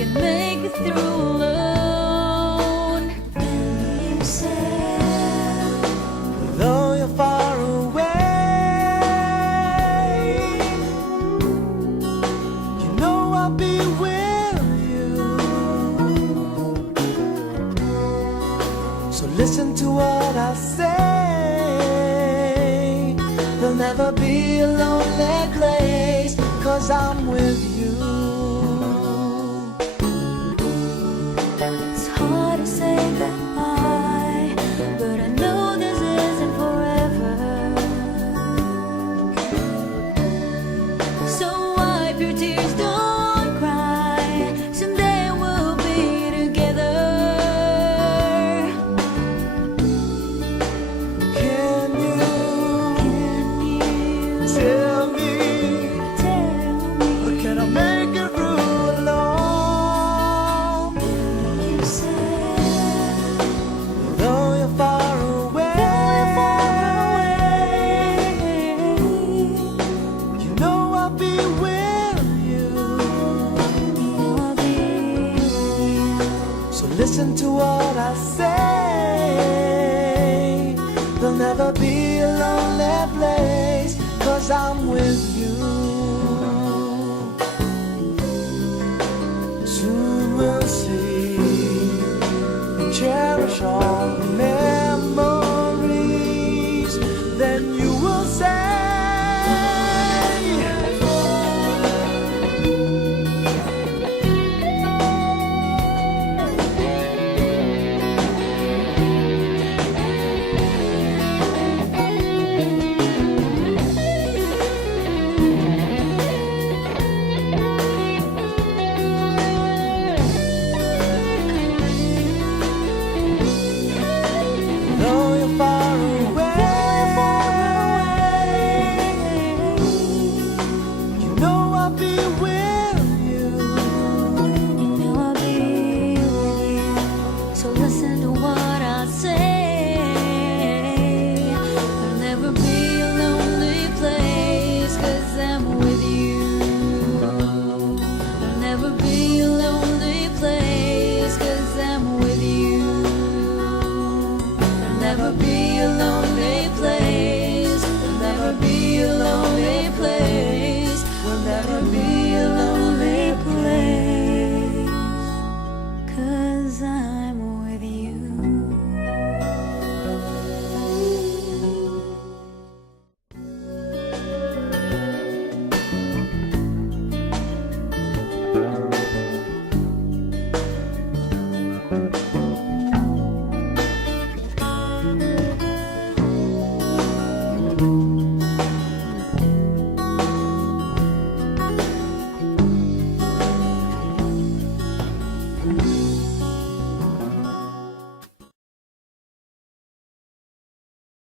can make it through alone. And you said, though you're far away, you know I'll be with you. So listen to what I say. There'll never be a lonely place, 'cause I'm with you. it's hard to say goodbye, but I know this isn't forever. So wipe your tears, don't cry. Someday we'll be together. Can you Can tell you me, tell or me? can I make it through alone? You said, Though you're far away, you know I'll be with you. I'll be with you. So listen to what I say. There'll never be a lonely place, 'cause I'm with you.